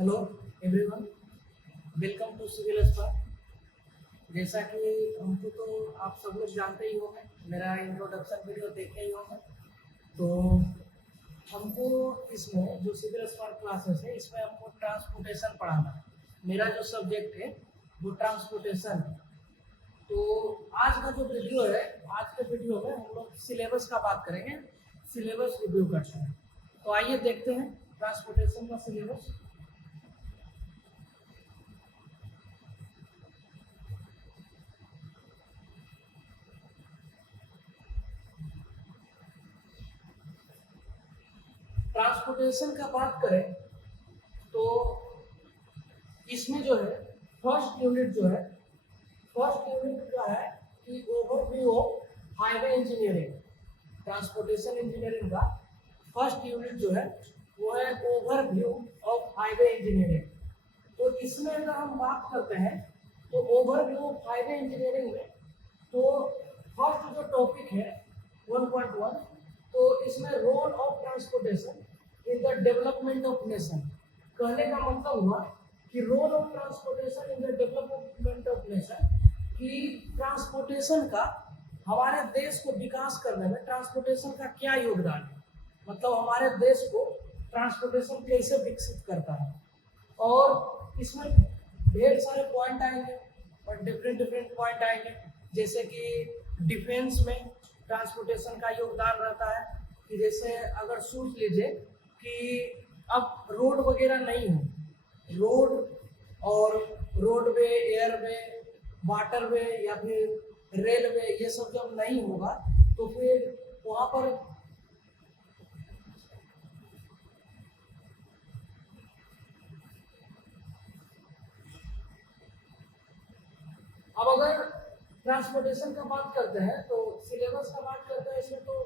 Hello everyone, welcome to Civil Spark. जैसा कि हमको तो आप सब लोग जानते ही होंगे, मेरा इंट्रोडक्शन वीडियो देखे ही होंगे। तो हमको इसमें जो सिविल स्पार्क क्लासेस है, इसमें हमको ट्रांसपोर्टेशन पढ़ाना है। मेरा जो सब्जेक्ट है वो ट्रांसपोर्टेशन है। तो आज का जो वीडियो है, आज के वीडियो में हम लोग सिलेबस का बात करेंगे, सिलेबस रिव्यू करते हैं। तो आइए देखते हैं ट्रांसपोर्टेशन का सिलेबस। ट्रांसपोर्टेशन का बात करें तो इसमें जो है फर्स्ट यूनिट क्या है कि overview of highway engineering. Transportation engineering का फर्स्ट यूनिट जो है वो है ओवरव्यू ऑफ हाईवे इंजीनियरिंग। तो इसमें अगर हम बात करते हैं तो ओवरव्यू ऑफ हाईवे इंजीनियरिंग में तो फर्स्ट जो टॉपिक है 1.1, तो इसमें role of transportation in the development of nation. कहने का मतलब हुआ कि role of transportation in the development of nation, कि ट्रांसपोर्टेशन का हमारे देश को विकास करने में ट्रांसपोर्टेशन का क्या योगदान है, मतलब हमारे देश को ट्रांसपोर्टेशन कैसे विकसित करता है। और इसमें ढेर सारे पॉइंट आएंगे और डिफरेंट पॉइंट आएंगे, जैसे कि डिफेंस में ट्रांसपोर्टेशन का योगदान रहता है। कि जैसे अगर सोच लीजिए कि अब रोड वगैरह नहीं हो, रोड और रोडवे, एयरवे, वाटरवे या फिर रेलवे, ये सब जब नहीं होगा तो फिर वहां पर अब अगर ट्रांसपोर्टेशन का बात करते हैं तो सिलेबस का बात करते हैं, इसमें तो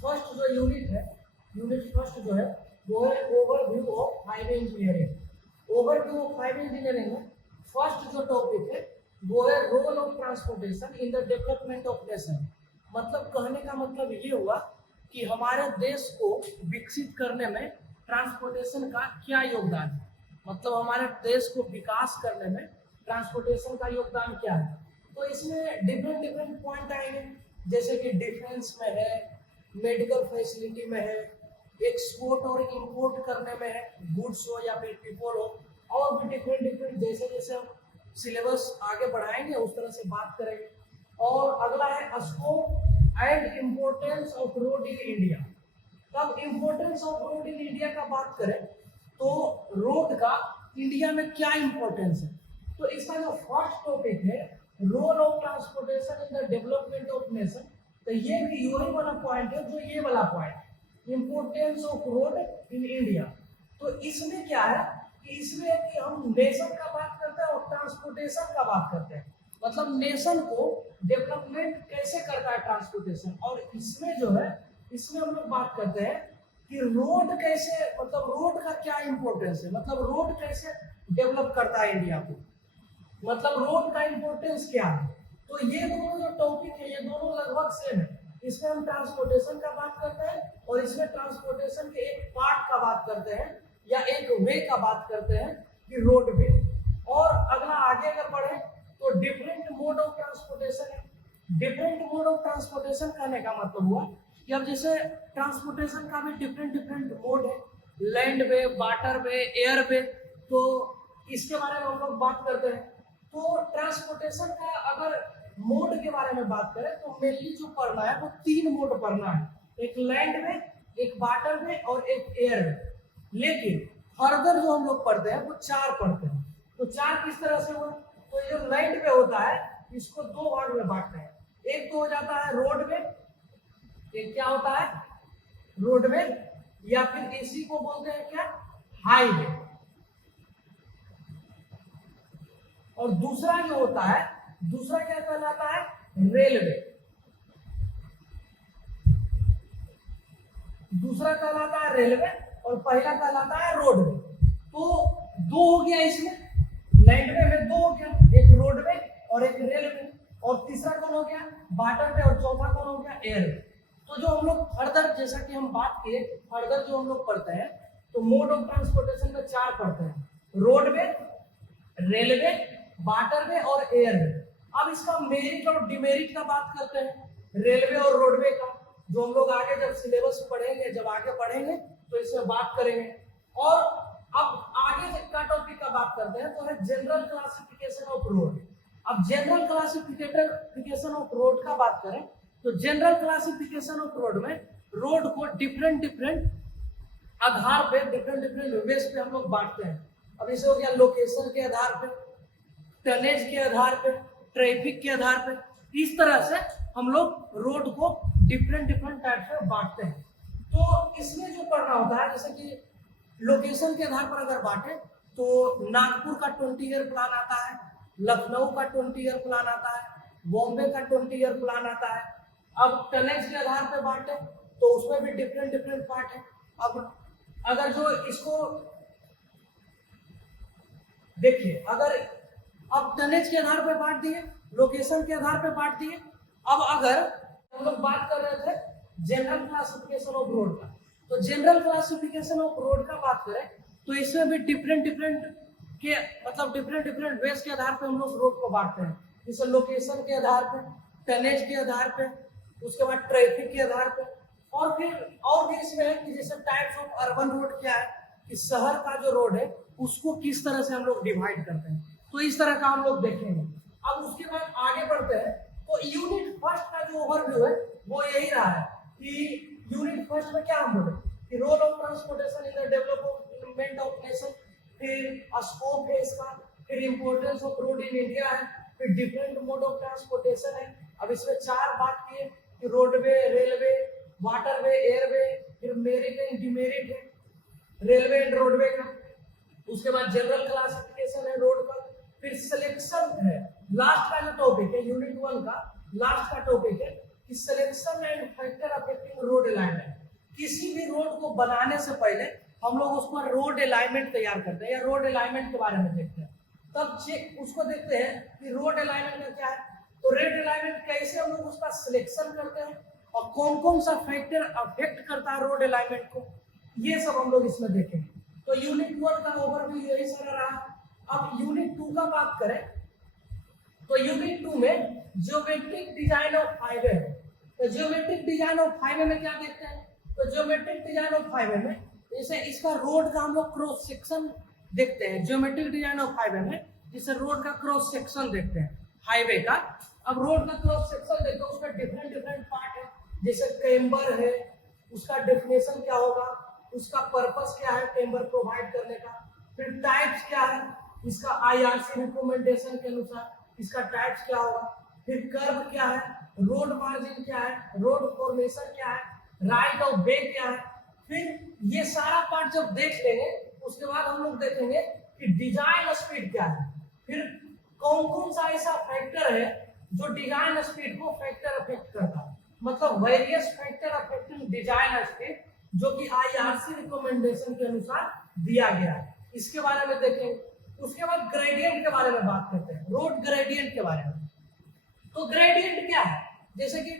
फर्स्ट जो यूनिट फर्स्ट जो है वो है overview of highway engineering. Overview of highway engineering में फर्स्ट जो टॉपिक है वो है role of transportation in the development of nation. मतलब कहने का मतलब ये हुआ कि हमारे देश को विकसित करने में ट्रांसपोर्टेशन का क्या योगदान है, मतलब हमारे देश को विकास करने में ट्रांसपोर्टेशन का योगदान क्या है। तो इसमें डिफरेंट पॉइंट आएंगे, जैसे कि डिफेंस में है, मेडिकल फैसिलिटी में है, एक्सपोर्ट और इंपोर्ट करने में है, गुड्स हो या फिर पीपल हो, और भी डिफरेंट जैसे जैसे हम सिलेबस आगे बढ़ाएंगे उस तरह से बात करेंगे। और अगला है scope and importance of road in India. तब importance of road in India का बात करें तो रोड का इंडिया में क्या इम्पोर्टेंस है। तो इसका जो फर्स्ट टॉपिक है role of transportation in the development of nation, तो ये भी वही वाला पॉइंट है जो ये वाला point, importance of road in India. तो इसमें क्या है कि इसमें कि हम नेशन का बात करते हैं और ट्रांसपोर्टेशन का बात करते हैं, मतलब नेशन को डेवलपमेंट कैसे करता है ट्रांसपोर्टेशन। और इसमें जो है इसमें हम लोग बात करते हैं कि रोड कैसे, मतलब रोड का क्या इंपॉर्टेंस है, मतलब रोड कैसे डेवलप करता है इंडिया को, मतलब रोड का इंपॉर्टेंस क्या है। तो ये दोनों जो टॉपिक है ये दोनों लगभग सेम है। इसमें हम ट्रांसपोर्टेशन का बात करते हैं और इसमें ट्रांसपोर्टेशन के एक पार्ट का बात करते हैं या एक वे का बात करते हैं कि रोड वे। और अगला आगे अगर बढ़े तो डिफरेंट मोड ऑफ ट्रांसपोर्टेशन है। डिफरेंट मोड ऑफ ट्रांसपोर्टेशन कहने का मतलब हुआ कि अब जैसे ट्रांसपोर्टेशन का भी डिफरेंट मोड है, लैंड वे, वाटर वे, एयर वे, तो इसके बारे में हम लोग बात करते हैं। तो ट्रांसपोर्टेशन का अगर मोड के बारे में बात करें तो मेनली जो पढ़ना है वो 3 मोड पढ़ना है, एक लैंड में, एक वाटर में और एक एयर में। लेकिन फर्दर जो हम लोग पढ़ते हैं वो 4 पढ़ते हैं। तो 4 किस तरह से हुआ, तो ये लैंड में होता है, इसको 2 भाग में बांटते हैं। एक तो हो जाता है रोड में, एक क्या होता है रोड में, या फिर इसी को बोलते हैं क्या, हाईवे। और दूसरा जो होता है, दूसरा क्या कहलाता है, रेलवे। दूसरा कहलाता है रेलवे और पहला कहलाता है रोडवे। तो 2 हो गया इसमें, लैंडवे में 2 हो गया, एक रोडवे और एक रेलवे। और तीसरा कौन हो गया, वाटरवे, और चौथा कौन हो गया, एयरवे। तो जो हम लोग फर्दर, जैसा कि हम बात किए, फर्दर जो हम लोग पढ़ते हैं तो मोड ऑफ ट्रांसपोर्टेशन में 4 पढ़ते हैं, रोडवे, रेलवे, वाटरवे और एयरवे। अब इसका मेरिट और डिमेरिट का बात करते हैं। रेलवे और रोडवे का जो हम लोग आगे जब सिलेबस पढ़ेंगे, जब आगे पढ़ेंगे तो इसमें बात करेंगे। और अब आगे का टॉपिक का बात करते हैं तो है जनरल क्लासिफिकेशन ऑफ रोड। अब जनरल क्लासिफिकेशन ऑफ रोड का बात करें तो जनरल क्लासिफिकेशन ऑफ रोड में रोड को डिफरेंट आधार पे, डिफरेंट वेज पे हम लोग बांटते हैं। अब इसे हो गया लोकेशन के आधार पे, टनेज के आधार पे, ट्रैफिक के आधार पे, इस तरह से हम लोग रोड को डिफरेंट टाइप से बांटते हैं। तो इसमें जो पढ़ना होता है, जैसे कि लोकेशन के आधार पर अगर बांटे तो नागपुर का 20 ईयर प्लान आता है, लखनऊ का 20 ईयर प्लान आता है, बॉम्बे का 20 ईयर प्लान आता है। अब टनेज के आधार पे बांटे तो उसमें भी डिफरेंट पार्ट है। अब अगर जो इसको देखिए, अगर अब टनेज के आधार पे बांट दिए, लोकेशन के आधार पे बांट दिए। अब अगर हम लोग बात कर रहे थे जनरल क्लासिफिकेशन ऑफ रोड का, तो जनरल क्लासिफिकेशन ऑफ रोड का बात करें तो इसमें भी डिफरेंट के मतलब डिफरेंट वेज के आधार पे हम लोग रोड को बांटते हैं। जैसे लोकेशन के आधार पे, टनेज के आधार पे, उसके बाद ट्रैफिक के आधार पे, और फिर और भी इसमें है कि जैसे टाइप्स ऑफ अर्बन रोड क्या है, कि शहर का जो रोड है उसको किस तरह से हम लोग डिवाइड करते हैं, तो इस तरह का हम लोग देखेंगे। अब उसके बाद आगे बढ़ते हैं तो यूनिट फर्स्ट का जो ओवरव्यू है वो यही रहा है कि यूनिट फर्स्ट में क्या हम बोले कि role of transportation in the development of nation, फिर स्कोप है इसका, फिर importance of road in India है, फिर डिफरेंट मोड ऑफ ट्रांसपोर्टेशन है। अब इसमें 4 बात किए कि रोडवे, रेलवे, वाटरवे, एयरवे, फिर मेरिट एंड डिमेरिट है रेलवे एंड रोडवे का। उसके बाद जनरल क्लासिफिकेशन है रोड का, फिर सिलेक्शन है। लास्ट का जो टॉपिक है यूनिट 1 का लास्ट का टॉपिक है कि selection and factor affecting road alignment. किसी भी रोड को बनाने से पहले हम लोग उसका रोड अलाइनमेंट तैयार करते हैं या रोड अलाइनमेंट के बारे में देखते हैं, तब उसको देखते हैं कि रोड अलाइनमेंट का क्या है। तो रोड अलाइनमेंट कैसे हम लोग उसका सिलेक्शन करते हैं और कौन कौन सा फैक्टर अफेक्ट करता है रोड अलाइनमेंट को, ये सब हम लोग इसमें देखेंगे। तो यूनिट 1 का ओवरव्यू यही सारा रहा। अब यूनिट 2 का बात करें तो यूनिट 2 में ज्योमेट्रिक डिजाइन ऑफ हाईवे है। तो ज्योमेट्रिक डिजाइन ऑफ हाईवे में क्या देखते हैं, तो ज्योमेट्रिक डिजाइन ऑफ हाईवे में जैसे इसका रोड का हम लोग क्रॉस सेक्शन देखते हैं। ज्योमेट्रिक डिजाइन ऑफ हाईवे में जैसे रोड का क्रॉस सेक्शन देखते हैं हाईवे का। अब रोड का क्रॉस सेक्शन देखते हैं, उसका डिफरेंट पार्ट है। जैसे केम्बर है, उसका डेफिनेशन क्या होगा, उसका पर्पस क्या है केम्बर प्रोवाइड करने का, फिर टाइप्स क्या है इसका आईआरसी रिकमेंडेशन के अनुसार इसका टाइप्स क्या होगा, फिर कर्व क्या है, रोड मार्जिन क्या है, रोड फॉर्मेशन क्या है, राइट ऑफ वे क्या है। फिर ये सारा पार्ट जब देख लेंगे उसके बाद हम लोग देखेंगे कि डिजाइन स्पीड क्या है, फिर कौन कौन सा ऐसा फैक्टर है जो डिजाइन स्पीड को फैक्टर अफेक्ट करता है, मतलब various factor affecting design speed जो कि आईआरसी रिकमेंडेशन के अनुसार दिया गया है, इसके बारे में देखेंगे। उसके बाद ग्रेडियंट के बारे में बात करते हैं, रोड ग्रेडियंट के बारे में। तो ग्रेडियंट क्या है, जैसे कि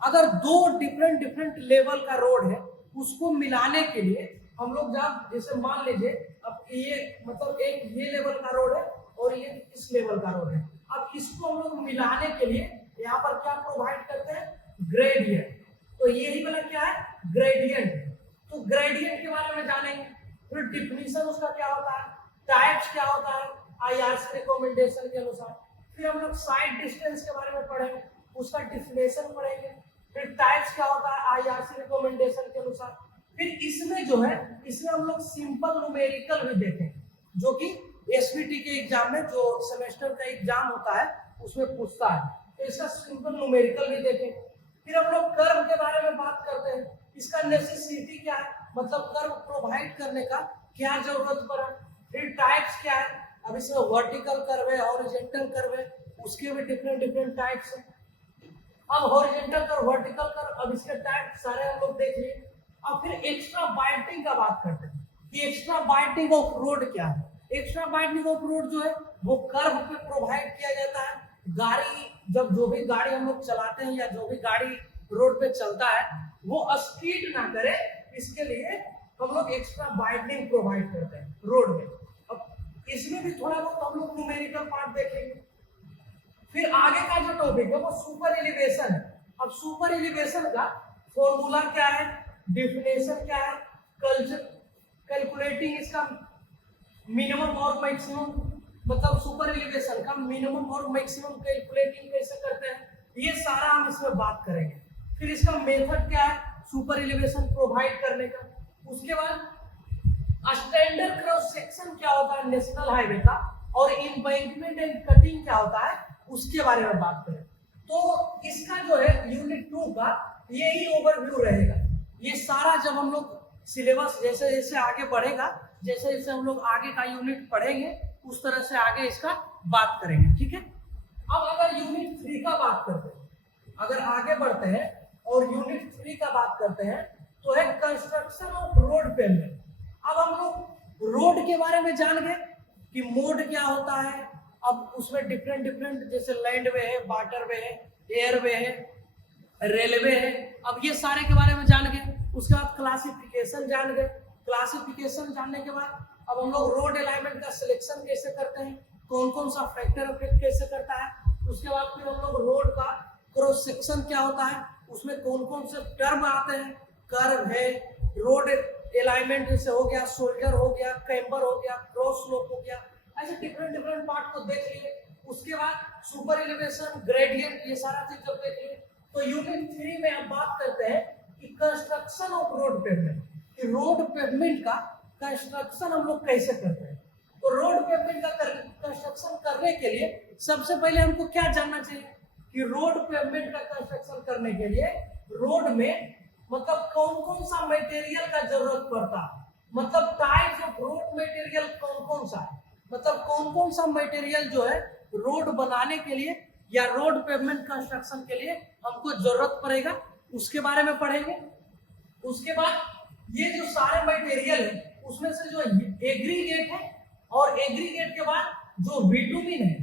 अगर 2 डिफरेंट लेवल का रोड है उसको मिलाने के लिए हम लोग जब जैसे मान लीजिए अब ये मतलब एक ये लेवल का रोड है और ये इस लेवल का रोड है, अब इसको हम लोग मिलाने के लिए यहाँ पर क्या प्रोवाइड करते हैं, ग्रेडियंट। तो यही वाला क्या है, ग्रेडियंट। तो ग्रेडियंट के बारे में जानेंगे, फिर डिफिनीशन उसका क्या होता है, टाइप्स क्या होता है आईआरसी रिकमेंडेशन के अनुसार, फिर हम लोग साइड डिस्टेंस के बारे में पढ़ेंगे, उसका डिफिनेशन पढ़ेंगे, फिर टाइप्स क्या होता है आईआरसी रिकमेंडेशन के अनुसार। फिर इसमें जो है इसमें हम लोग सिंपल न्यूमेरिकल भी देखेंगे जो कि एसपीटी के एग्जाम में जो सेमेस्टर का एग्जाम होता है उसमें पूछता है, तो इसका सिंपल न्यूमेरिकल भी देखेंगे। फिर हम लोग कर्व के बारे में बात करते हैं, इसका नेसेसिटी क्या है, मतलब कर्व प्रोवाइड करने का क्या जरूरत पड़ा। फिर टाइप्स क्या है, अब इसमें वर्टिकल कर्व है, हॉरिजॉन्टल कर्व है, उसके भी डिफरेंट टाइप्स है। अब हॉरिजॉन्टल कर्व, वर्टिकल कर्व, अब इसके टाइप सारे हम लोग देख लिए। अब फिर एक्स्ट्रा बाइटिंग का बात करते हैं कि एक्स्ट्रा बाइटिंग ऑफ रोड क्या है। एक्स्ट्रा बाइटिंग ऑफ रोड जो है वो कर्व पे प्रोवाइड किया जाता है। गाड़ी जब जो भी गाड़ी हम लोग चलाते हैं या जो भी गाड़ी रोड पे चलता है वो स्पीड ना करे, इसके लिए हम लोग एक्स्ट्रा बाइटिंग प्रोवाइड करते हैं रोड में। अब इसमें भी थोड़ा बहुत हम लोग न्यूमेरिकल पार्ट देखेंगे। फिर आगे का जो टॉपिक है वो सुपर एलिवेशन है। अब सुपर एलिवेशन का फॉर्मूला क्या है, डिफिनेशन क्या है, कल्चर कैलकुलेटिंग इसका मिनिमम और मैक्सिमम, मतलब सुपर एलिवेशन का मिनिमम और मैक्सिमम कैलकुलेटिंग कैसे करते हैं, ये सारा हम इसमें बात करेंगे। फिर इसका मेथड क्या है सुपर एलिवेशन प्रोवाइड करने का। उसके बाद स्टैंडर्ड क्रॉस सेक्शन क्या होता है नेशनल हाईवे का, और एम्बैंकमेंट एंड कटिंग क्या होता है उसके बारे में बात करें। तो इसका जो है यूनिट 2 का यही ओवरव्यू रहेगा। ये सारा जब हम लोग सिलेबस जैसे जैसे आगे बढ़ेगा, जैसे जैसे हम लोग आगे का यूनिट पढ़ेंगे उस तरह से आगे इसका बात करेंगे, ठीक है। अब अगर यूनिट 3 का बात करते हैं, अगर आगे बढ़ते हैं और यूनिट 3 का बात करते हैं तो है कंस्ट्रक्शन ऑफ रोड पेमेंट। अब हम लोग रोड के बारे में जान गए कि मोड क्या होता है। अब उसमें डिफरेंट डिफरेंट जैसे लैंड वे है, वाटर वे है, एयर वे है, रेलवे है। अब ये सारे के बारे में जान गए। उसके बाद क्लासिफिकेशन जान गए। क्लासिफिकेशन जानने के बाद अब हम लोग रोड अलाइनमेंट का सिलेक्शन कैसे करते हैं, कौन कौन सा फैक्टर अफेक्ट कैसे करता है। उसके बाद फिर हम लोग रोड का क्रॉस सेक्शन क्या होता है, उसमें कौन कौन से टर्म आते हैं, कर्व है, रोड अलाइनमेंट जैसे हो गया, शोल्डर हो गया, कैम्बर हो गया, क्रॉस स्लोप हो गया, ऐसे डिफरेंट डिफरेंट पार्ट को देख लिए। उसके बाद सुपर एलिवेशन, ग्रेडियंट, ये सारा चीज जब देख लिए तो यूनिट 3 में हम बात करते हैं कि कंस्ट्रक्शन ऑफ रोड पेवमेंट, कि रोड पेवमेंट का कंस्ट्रक्शन हम लोग कैसे करते हैं। तो रोड पेवमेंट का कंस्ट्रक्शन करने के लिए सबसे पहले हमको क्या जानना चाहिए कि रोड पेवमेंट का कंस्ट्रक्शन करने के लिए रोड में मतलब कौन कौन सा मटेरियल का जरूरत पड़ता है, मतलब टाइप्स ऑफ रोड मटेरियल कौन कौन सा है, मतलब कौन कौन सा मटेरियल जो है रोड बनाने के लिए या रोड पेवमेंट कंस्ट्रक्शन के लिए हमको जरूरत पड़ेगा, उसके बारे में पढ़ेंगे। उसके बाद ये जो सारे मटेरियल है उसमें से जो एग्रीगेट है और एग्रीगेट के बाद जो बिटुमिन है,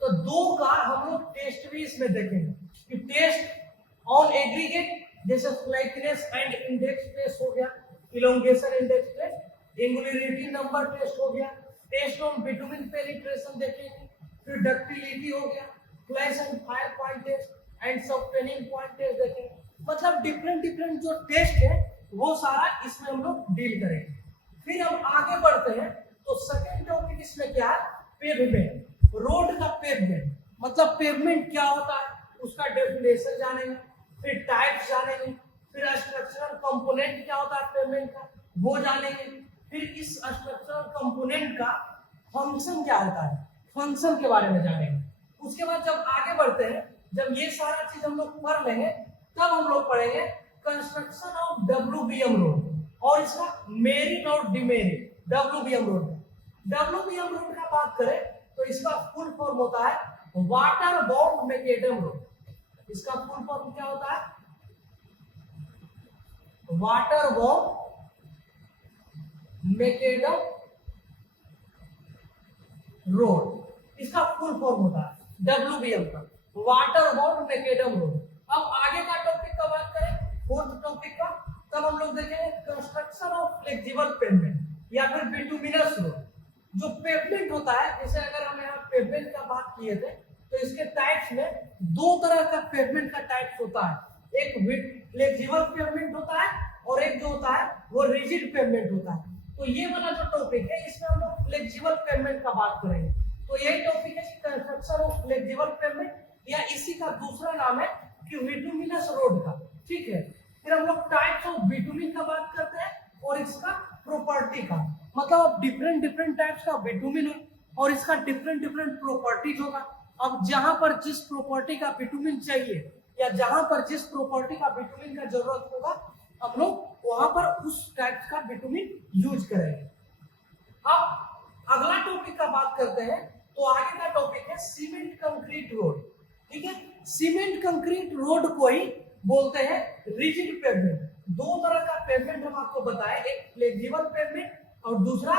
तो दो का हम लोग टेस्ट भी इसमें देखेंगे कि टेस्ट ऑन एग्रीगेट जैसे फ्लैटनेस एंड इंडेक्स टेस्ट हो गया, elongation index test, angularity number test हो गया, टेस्ट ऑन बिटुमिन पेनिट्रेशन देखेंगे, फिर डक्टिलिटी हो गया, flash and fire point test and sustaining point test देखेंगे। मतलब डिफरेंट डिफरेंट जो टेस्ट है वो सारा इसमें हम लोग डील करेंगे। फिर हम आगे बढ़ते हैं तो सेकंड टॉपिक इसमें क्या है, पेवमेंट, रोड का पेवमेंट, मतलब पेवमेंट क्या होता है उसका डेफिनेशन जानेंगे, फिर टाइप्स जानेंगे, फिर स्ट्रक्चरल कंपोनेंट क्या होता है पेवमेंट का वो जानेंगे, फिर इस स्ट्रक्चरल कंपोनेंट का फंक्शन क्या होता है, फंक्शन के बारे में जानेंगे। उसके बाद जब आगे बढ़ते हैं, जब ये सारा चीज हम लोग पढ़ लेंगे तब हम लोग पढ़ेंगे कंस्ट्रक्शन ऑफ WBM रोड और इसका मेरिट और demerit. WBM road, WBM road का बात करें तो इसका फुल फॉर्म होता है वाटर बाउंड मैकेडम रोड। इसका फुल फॉर्म क्या होता है, वाटर बाउंड मैकेडम रोड, इसका फुल फॉर्म होता है WBM का, वाटर बाउंड मैकेडम रोड। अब आगे का टॉपिक का बात करें, फोर्थ टॉपिक का, तब हम लोग देखेंगे कंस्ट्रक्शन ऑफ फ्लेक्सिबल पेवमेंट या फिर बिटुमिनस रोड। जो पेवमेंट होता है, जैसे अगर हम यहाँ पेवमेंट का बात किए थे तो इसके टाइप्स में दो तरह का पेवमेंट का टाइप्स होता है, एक फ्लेक्सिबल पेवमेंट होता है और एक जो होता है वो रिजिड पेवमेंट होता है। तो ये वाला जो टॉपिक है इसमें हम लोग फ्लेक्सिबल पेवमेंट का बात करेंगे। तो यही टॉपिक है कंस्ट्रक्शन ऑफ फ्लेक्सिबल पेवमेंट, या इसी का दूसरा नाम है कि बिटुमिनस रोड का, ठीक है। फिर हम लोग टाइप्स ऑफ बिटुमिन का बात करते हैं और इसका प्रॉपर्टी का, मतलब डिफरेंट डिफरेंट टाइप्स का बिटुमिन है और इसका डिफरेंट डिफरेंट प्रॉपर्टीज होगा। अब जहां पर जिस प्रॉपर्टी का बिटुमिन चाहिए या जहां पर जिस प्रॉपर्टी का बिटुमिन का जरूरत होगा हम लोग वहां पर उस टाइप का बिटुमिन यूज करेंगे। अब अगला टॉपिक का बात करते हैं तो आगे का टॉपिक है सीमेंट कंक्रीट रोड, ठीक है। सीमेंट कंक्रीट रोड को ही बोलते हैं रिजिड पेवमेंट। दो तरह का पेवमेंट हम आपको बताए, एक फ्लेक्सिबल पेवमेंट और दूसरा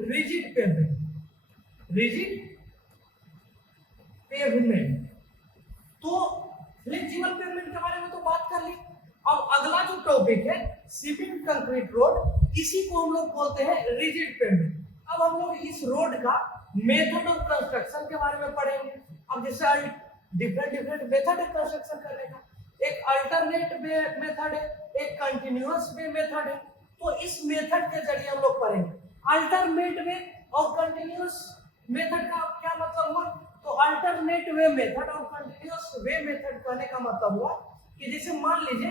रिजिड पेवमेंट। रिजिड पेवमेंट, तो फ्लेक्सिबल पेवमेंट के बारे में तो बात कर ली। अब अगला जो टॉपिक है सीमेंट कंक्रीट रोड, इसी को हम लोग बोलते हैं रिजिड पेवमेंट। अब हम लोग इस रोड का मेथड ऑफ कंस्ट्रक्शन के बारे में पढ़ेंगे। अब जैसे डिफरेंट मेथड है कंस्ट्रक्शन करने का, एक अल्टरनेट वे मेथड है, एक कंटिन्यूअस वे मेथड है। तो इस मेथड के जरिए हम लोग पढ़ेंगे। अल्टरनेट वे और कंटिन्यूअस मेथड का क्या मतलब हुआ? तो अल्टरनेट वे मेथड और कंटिन्यूअस वे मेथड कहने का मतलब हुआ कि जैसे मान लीजिए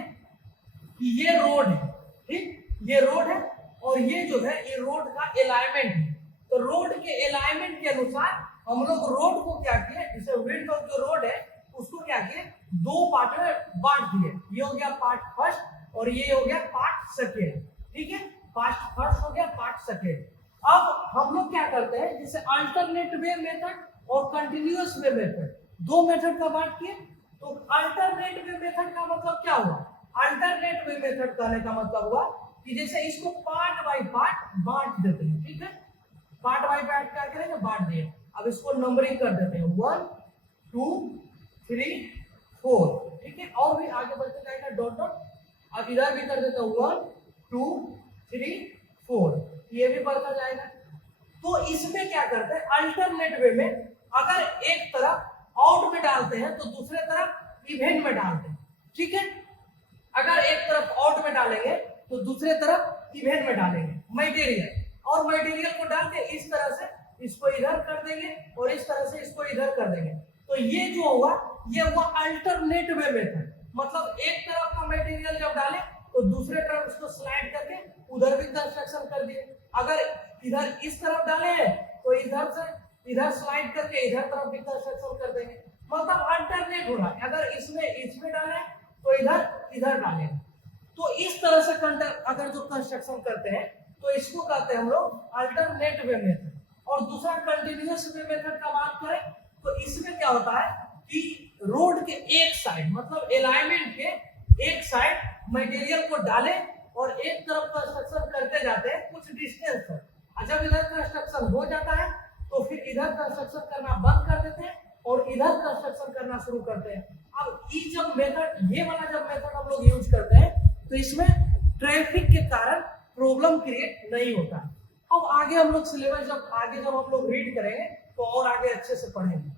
कि ये रोड है, ठीक, ये रोड है और ये जो है ये रोड का अलाइनमेंट है। तो रोड के अलाइनमेंट के अनुसार हम लोग रोड को क्या किए, जैसे विड्थ ऑफ जो रोड है उसको क्या किए, दो पार्ट में बांट दिए। ये हो गया पार्ट फर्स्ट और ये हो गया पार्ट सेकेंड, ठीक है, पार्ट फर्स्ट हो गया पार्ट सेकेंड। अब हम लोग क्या करते हैं, जैसे अल्टरनेट वे मेथड और कंटिन्यूअस वे मेथड, दो मेथड का बात किए। तो अल्टरनेट वे मेथड का मतलब क्या हुआ? अल्टरनेट वे मेथड कहने का मतलब हुआ कि जैसे इसको पार्ट बाय पार्ट बांट देते हैं, ठीक है, पार्ट बाय पार्ट क्या करेंगे, बांट दिए। अब इसको नंबरिंग कर देते हैं 1 2 3 4, ठीक है, और भी आगे बढ़ते जाएगा डॉट डॉट। अब इधर भी कर देते हैं 1 2 3 4, ये भी बढ़ता जाएगा। तो इसमें क्या करते हैं, अल्टरनेट वे में अगर एक तरफ आउट में डालते हैं तो दूसरे तरफ इवेन में डालते हैं, ठीक है। अगर एक तरफ आउट में डालेंगे तो दूसरे तरफ इवेन में डालेंगे मटेरियल, और मटेरियल को डाल के इस तरह से इसको इधर कर देंगे और इस तरह से इसको इधर कर देंगे। तो ये जो हुआ ये हुआ अल्टरनेट वे मेथड। मतलब एक तरफ का मटेरियल जब डाले तो दूसरे तरफ इसको स्लाइड करके उधर भी कंस्ट्रक्शन कर दिए। अगर इधर इस तरफ डाले हैं तो इधर से इधर स्लाइड करके इधर तरफ भी कंस्ट्रक्शन कर देंगे। मतलब अल्टरनेट हो रहा है, अगर इसमें डाले तो इधर डालें। तो इस तरह से अगर जो कंस्ट्रक्शन करते हैं तो इसको कहते हैं हम लोग अल्टरनेट वे मेथड। और दूसरा कंटिन्यूअस वे मेथड का बात करें तो इसमें क्या होता है कि रोड के एक साइड, मतलब अलाइनमेंट के एक साइड मटेरियल को डाले और एक तरफ कंस्ट्रक्शन करते जाते हैं कुछ डिस्टेंस पर, और जब इधर कंस्ट्रक्शन हो जाता है तो फिर इधर कंस्ट्रक्शन करना बंद कर देते हैं और इधर कंस्ट्रक्शन करना शुरू करते हैं। अब ये वाला जब मेथड हम लोग यूज करते हैं तो इसमें ट्रैफिक के कारण प्रॉब्लम क्रिएट नहीं होता। अब आगे हम लोग सिलेबस जब हम लोग रीड करेंगे तो और आगे अच्छे से पढ़ेंगे।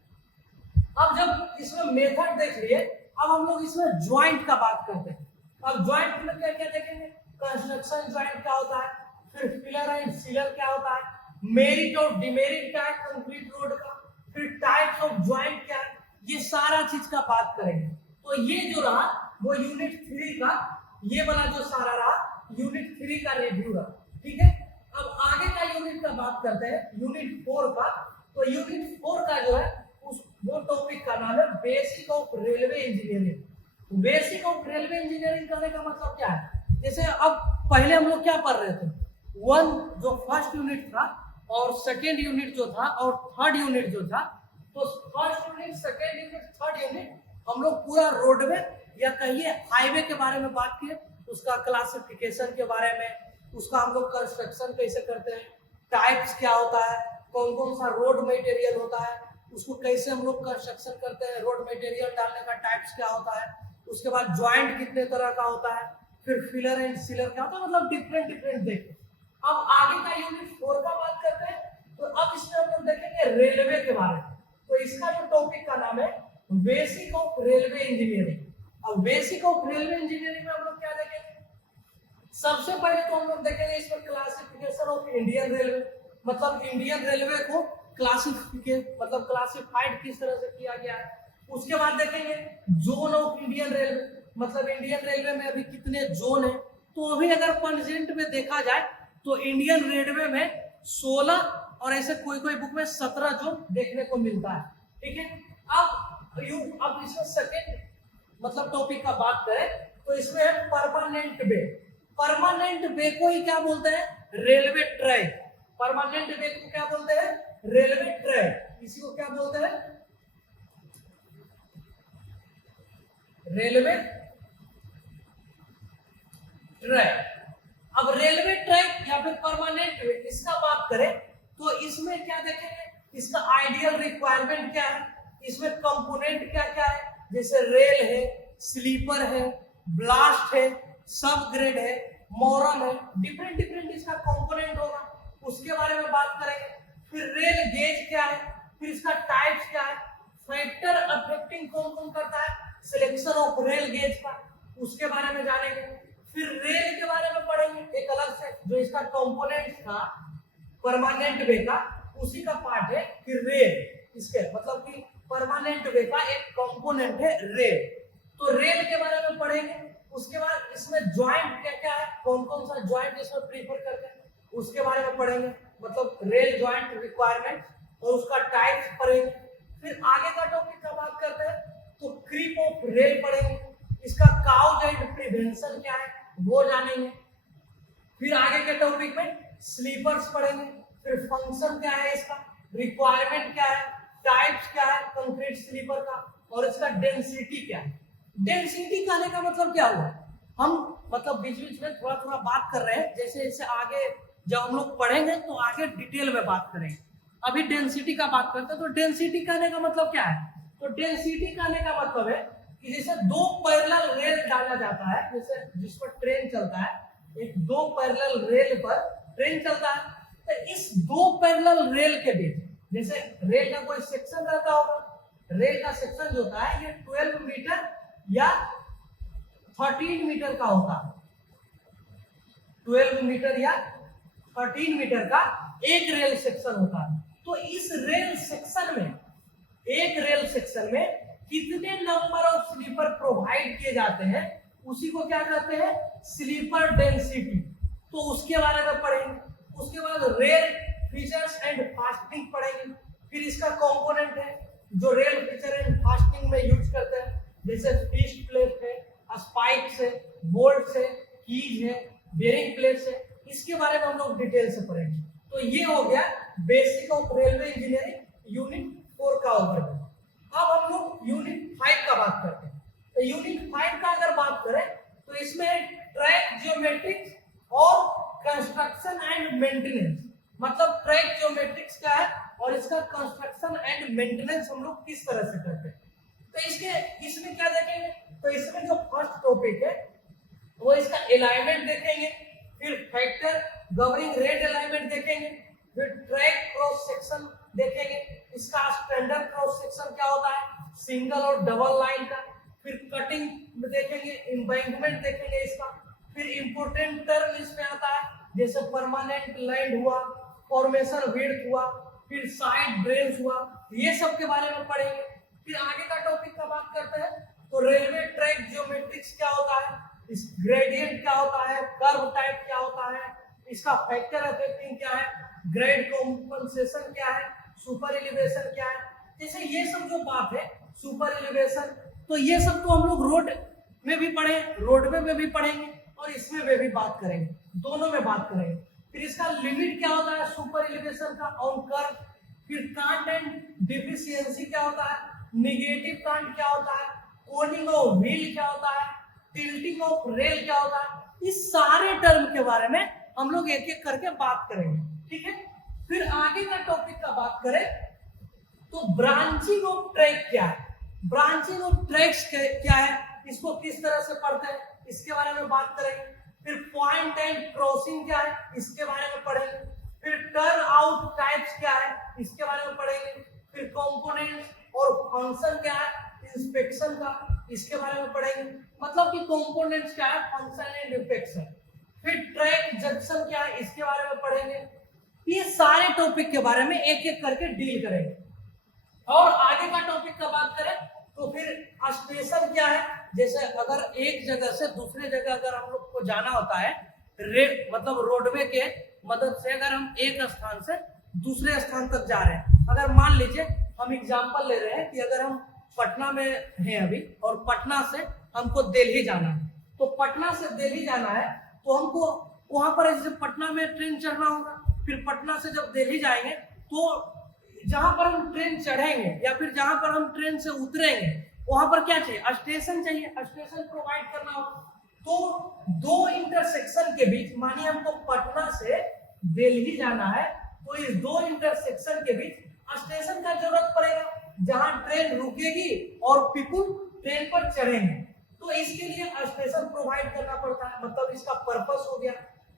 अब जब इसमें मेथड देख लिए, अब हम लोग इसमें ज्वाइंट का बात करते हैं। अब ज्वाइंट में क्या क्या देखेंगे, कंस्ट्रक्शन ज्वाइंट क्या होता है, फिर फिलर एंड सीलर क्या होता है, मेरिट और डिमेरिट क्या है कंक्रीट रोड का, फिर टाइप्स ऑफ ज्वाइंट क्या है, ये सारा चीज का बात करेंगे। तो ये जो रहा वो यूनिट 3 का, ये वाला जो सारा रहा यूनिट 3 का रिव्यू रहा, ठीक है। अब आगे का यूनिट का बात करते हैं, यूनिट 4 का। तो यूनिट 4 का जो है वो टॉपिक का नाम है basic of railway engineering. Basic of railway engineering करने का मतलब क्या है, जैसे अब पहले हम लोग क्या पढ़ रहे थे, जो फर्स्ट यूनिट था और सेकेंड यूनिट जो था और थर्ड यूनिट जो था, तो first unit, second unit, third unit हम लोग पूरा रोडवे या कहिए हाईवे के बारे में बात किए, उसका क्लासिफिकेशन के बारे में, उसका हम लोग कंस्ट्रक्शन कैसे करते हैं, टाइप्स क्या होता है, कौन कौन सा रोड मटेरियल होता है, उसको कैसे हम लोग कंस्ट्रक्शन करते हैं, रोड मटेरियल डालने का टाइप्स क्या होता है, उसके बाद ज्वाइंट कितने तरह का होता है, फिर फिलर एंड सीलर क्या होता है, मतलब डिफरेंट देखें। अब आगे का यूनिट 4 का बात करते हैं, तो अब इसमें हम लोग देखेंगे रेलवे के बारे में। तो इसका जो टॉपिक का नाम है बेसिक ऑफ रेलवे इंजीनियरिंग। अब बेसिक ऑफ रेलवे इंजीनियरिंग में हम लोग क्या देखेंगे, सबसे पहले तो हम लोग देखेंगे इसमें क्लासिफिकेशन ऑफ इंडियन रेलवे, मतलब इंडियन रेलवे को क्लासिफाइड किस तरह से किया गया है। उसके बाद देखेंगे जोन ऑफ इंडियन रेलवे, मतलब इंडियन रेलवे में अभी कितने जोन है। तो अभी अगर प्रेजेंट में देखा जाए तो इंडियन रेलवे में 16 और ऐसे कोई बुक में 17 जोन देखने को मिलता है, ठीक है। अब इसमें सेकेंड मतलब टॉपिक का बात करें तो इसमें है परमानेंट वे। परमानेंट वे को ही क्या बोलते हैं, रेलवे ट्रैक। परमानेंट वे को क्या बोलते हैं, रेलवे ट्रैक। इसी को क्या बोलते हैं, रेलवे ट्रैक। अब रेलवे ट्रैक या फिर परमानेंट वे, इसका बात करें तो इसमें क्या देखेंगे, इसका आइडियल रिक्वायरमेंट क्या है, इसमें कंपोनेंट क्या क्या है, जैसे रेल है, स्लीपर है, ब्लास्ट है, सब ग्रेड है, मोरम है, डिफरेंट इसका कंपोनेंट होगा, उसके बारे में बात करेंगे। फिर रेल गेज क्या है, फिर इसका टाइप्स क्या है, फैक्टर अफेक्टिंग कौन कौन करता है सिलेक्शन ऑफ रेल गेज का, उसके बारे में जानेंगे। फिर रेल के बारे में पढ़ेंगे एक अलग से, जो इसका कंपोनेंट्स था परमानेंट वे का, उसी का पार्ट है कि रेल, इसके मतलब कि परमानेंट वे का एक कंपोनेंट है रेल, तो रेल के बारे में पढ़ेंगे। उसके बाद इसमें ज्वाइंट क्या क्या है, कौन कौन सा ज्वाइंट इसमें प्रीफर करते हैं, उसके बारे में पढ़ेंगे, मतलब रेल ज्वाइंट रिक्वायरमेंट और उसका टाइप्स पढ़ेंगे। फिर आगे का टॉपिक का बात करते हैं तो क्रीप ऑफ रेल पढ़ेंगे, इसका काउज एंड प्रिवेंशन क्या है वो जानेंगे। फिर आगे के टॉपिक में स्लीपर्स पढ़ेंगे, फिर फंक्शन क्या है इसका, रिक्वायरमेंट क्या है, टाइप्स क्या है कंक्रीट स्लीपर का, और इसका डेंसिटी क्या है। डेंसिटी कहने का मतलब क्या हुआ, हम मतलब बीच बीच में थोड़ा थोड़ा बात कर रहे हैं, जैसे जैसे आगे जब हम लोग पढ़ेंगे तो आगे डिटेल में बात करेंगे। अभी डेंसिटी का बात करते हैं, तो डेंसिटी कहने का मतलब क्या है, तो डेंसिटी कहने का मतलब है कि जैसे दो पैरेलल रेल डाला जाता है, जैसे जिस पर ट्रेन चलता है, एक दो पैरेलल रेल पर ट्रेन चलता है, तो इस दो पैरेलल रेल के बीच जैसे रेल का कोई सेक्शन रहता होगा, रेल का सेक्शन जो होता है ये 12 मीटर या 13 मीटर का होता है, 12 मीटर या 13 मीटर का एक रेल सेक्शन होता है। तो इस रेल सेक्शन में, एक रेल सेक्शन में कितने नंबर ऑफ स्लीपर प्रोवाइड किए जाते हैं, उसी को क्या कहते हैं स्लीपर डेंसिटी, तो उसके बारे में पढ़ेंगे। उसके बाद रेल फीचर्स एंड फास्टनिंग पढ़ेंगे, फिर इसका कंपोनेंट है जो रेल फीचर एंड फास्टनिंग में यूज करते हैं, जैसे फिक्स्ड प्लेट है, स्पाइक्स है, बोल्ट्स है, कीज है, बेरिंग प्लेट्स है, इसके बारे में हम लोग डिटेल से पढ़ेंगे। तो ये हो गया basic of railway engineering unit 4 का ओवरव्यू। अब हम लोग यूनिट 5 का बात करते हैं। तो यूनिट 5 का अगर बात करें तो इसमें ट्रैक ज्योमेट्रिक्स और कंस्ट्रक्शन एंड मेंटेनेंस, मतलब ट्रैक ज्योमेट्रिक्स क्या है और इसका कंस्ट्रक्शन एंड मेंटेनेंस हम लोग किस तरह से करते हैं। तो इसमें क्या देखेंगे, तो इसमें जो फर्स्ट टॉपिक है वो इसका अलाइनमेंट देखेंगे, फिर फैक्टर गवर्निंग रेट अलाइनमेंट देखेंगे, फिर ट्रैक क्रॉस सेक्शन देखेंगे, इसका स्टैंडर्ड क्रॉस सेक्शन क्या होता है सिंगल और डबल लाइन का, फिर कटिंग देखेंगे, एम्बैंकमेंट देखेंगे इसका, फिर इंपोर्टेंट टर्म इसमें आता है जैसे परमानेंट लैंड हुआ, फॉर्मेशन विड्थ हुआ, फिर साइड ड्रेन्स हुआ, ये सब के बारे में पढ़ेंगे। फिर आगे का टॉपिक का बात करते हैं तो रेलवे ट्रैक ज्योमेट्रिक्स क्या होता है, इस ग्रेडियंट क्या होता है, कर्व टाइप क्या होता है, इसका फैक्टर अफेक्टिंग क्या है, ग्रेड कॉम्पनसेशन क्या है, सुपर एलिवेशन क्या है, जैसे ये सब जो बात है सुपर एलिवेशन, तो ये सब तो हम लोग रोड में भी पढ़े, रोडवे में भी पढ़ेंगे और इसमें वे भी बात करेंगे, दोनों में बात करेंगे। फिर इसका लिमिट क्या होता है सुपर एलिवेशन का ऑन कर्व, फिर कांट एंड डिफिशियंसी क्या होता है, नेगेटिव कांट क्या होता है, कोनिंग ऑफ व्हील क्या होता है, टिल्टिंग ऑफ रेल क्या होता है, इस सारे टर्म के बारे में हम लोग एक एक करके बात करेंगे, ठीक है। फिर आगे का टॉपिक का बात करें तो ब्रांचिंग ऑफ ट्रैक क्या है, ब्रांचिंग ऑफ ट्रैक्स क्या है, इसको किस तरह से पढ़ते हैं, इसके बारे में बात करेंगे। फिर पॉइंट एंड क्रॉसिंग क्या है, इसके बारे में पढ़ेंगे। फिर टर्न आउट टाइप्स क्या है, इसके बारे में पढ़ेंगे। फिर कंपोनेंट्स और फंक्शन क्या है इंस्पेक्शन का, इसके बारे में पढ़ेंगे, मतलब कि कंपोनेंट्स क्या है, फंक्शन एंड इंस्पेक्शन। फिर ट्रैक जंक्शन क्या है, इसके बारे में पढ़ेंगे। ये सारे टॉपिक के बारे में एक एक करके डील करेंगे। और आगे का टॉपिक का बात करें तो फिर स्टेशन क्या है, जैसे अगर एक जगह से दूसरे जगह अगर हम लोग को जाना होता है मतलब रोडवे के मदद से, अगर हम एक स्थान से दूसरे स्थान तक जा रहे हैं, अगर मान लीजिए हम एग्जांपल ले रहे हैं कि अगर हम पटना में हैं अभी और पटना से हमको दिल्ली जाना है, तो पटना से दिल्ली जाना है तो हमको वहां पर जैसे पटना में ट्रेन चढ़ना होगा, फिर पटना से जब दिल्ली जाएंगे तो जहां पर हम ट्रेन चढ़ेंगे या फिर जहां पर हम ट्रेन से उतरेंगे वहां पर क्या चाहिए, स्टेशन चाहिए, स्टेशन प्रोवाइड करना होगा। तो दो इंटरसेक्शन के बीच, मानिए हमको पटना से दिल्ली जाना है, तो इस दो इंटरसेक्शन के बीच स्टेशन का जरूरत पड़ेगा जहां ट्रेन रुकेगी और पीपुल ट्रेन पर चढ़ेंगे, तो इसके लिए स्टेशन प्रोवाइड करना पड़ता है, मतलब इसका पर्पस हो गया।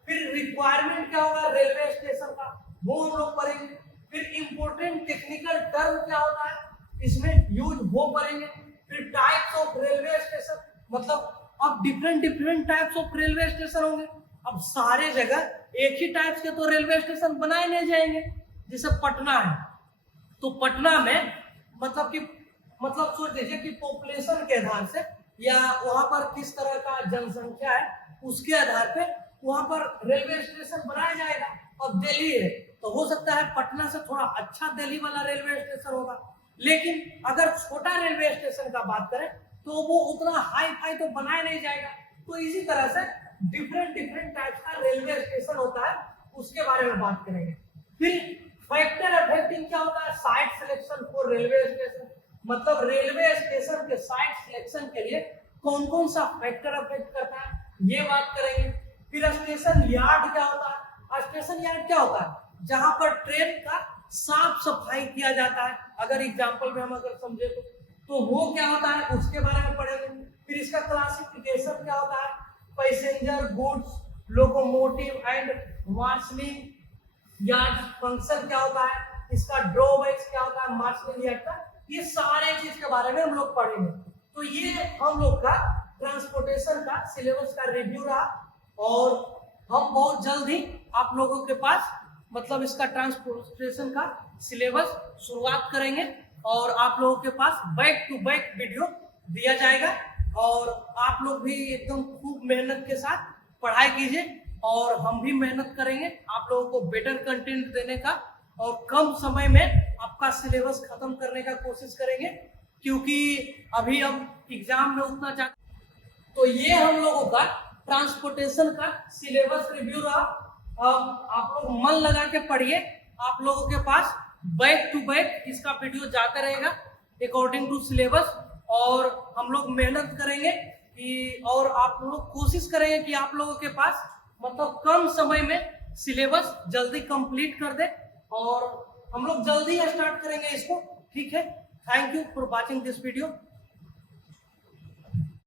फिर रिक्वायरमेंट क्या होगा रेलवे स्टेशन का, वो हम लोग पढ़ेंगे। फिर क्या होता है, इसमें यूज वो करेंगे। फिर टाइप्स ऑफ रेलवे स्टेशन, मतलब अब different types of railway station होंगे। अब सारे जगह एक ही टाइप्स के तो रेलवे स्टेशन बनाए नहीं जाएंगे। जैसे पटना है, तो पटना में मतलब सोच लीजिए कि पॉपुलेशन के आधार से या वहां पर किस तरह का जनसंख्या है उसके आधार पे वहां पर रेलवे स्टेशन बनाया जाएगा। अब दिल्ली है तो हो सकता है पटना से थोड़ा अच्छा दिल्ली वाला रेलवे स्टेशन होगा, लेकिन अगर छोटा रेलवे स्टेशन का बात करें तो वो उतना हाई फाई तो बनाया नहीं जाएगा। तो इसी तरह से डिफरेंट टाइप्स का रेलवे स्टेशन होता है, उसके बारे में बात करेंगे। फिर फैक्टर अफेक्टिंग क्या होता है, site selection for railway station, मतलब रेलवे स्टेशन के साइट सिलेक्शन के लिए कौन कौन सा फैक्टर अफेक्ट करता है, ये बात करेंगे। फिर स्टेशन यार्ड क्या होता है, स्टेशन यार्ड क्या होता है, जहां पर ट्रेन का साफ सफाई किया जाता है। अगर एग्जांपल में हम अगर समझे तो वो क्या होता है उसके बारे में पढ़ेंगे। फिर इसका क्लासिफिकेशन क्या होता है, passenger goods, locomotive and marshalling yard function क्या होता है, इसका ड्रॉबैक्स क्या होता है मार्शलिंग यार्ड का, ये सारे चीज के बारे में हम लोग पढ़ेंगे। तो ये हम लोग का ट्रांसपोर्टेशन का सिलेबस का रिव्यू रहा, और हम बहुत जल्द ही आप लोगों के पास मतलब इसका ट्रांसपोर्टेशन का सिलेबस शुरुआत करेंगे, और आप लोगों के पास बैक टू बैक वीडियो दिया जाएगा। और आप लोग भी एकदम खूब मेहनत के साथ पढ़ाई कीजिए, और हम भी मेहनत करेंगे आप लोगों को बेटर कंटेंट देने का, और कम समय में आपका सिलेबस खत्म करने का कोशिश करेंगे, क्योंकि अभी हम एग्जाम में उतना तो ये हम लोगों का ट्रांसपोर्टेशन का सिलेबस रिव्यू रहा। अब आप लोग मन लगा के पढ़िए, आप लोगों के पास बैक टू बैक इसका वीडियो जाता रहेगा अकॉर्डिंग टू सिलेबस, और हम लोग मेहनत करेंगे कि, और आप लोग कोशिश करेंगे कि आप लोगों के पास मतलब कम समय में सिलेबस जल्दी कंप्लीट कर दे, और हम लोग जल्दी स्टार्ट करेंगे इसको, ठीक है। Thank you for watching this video.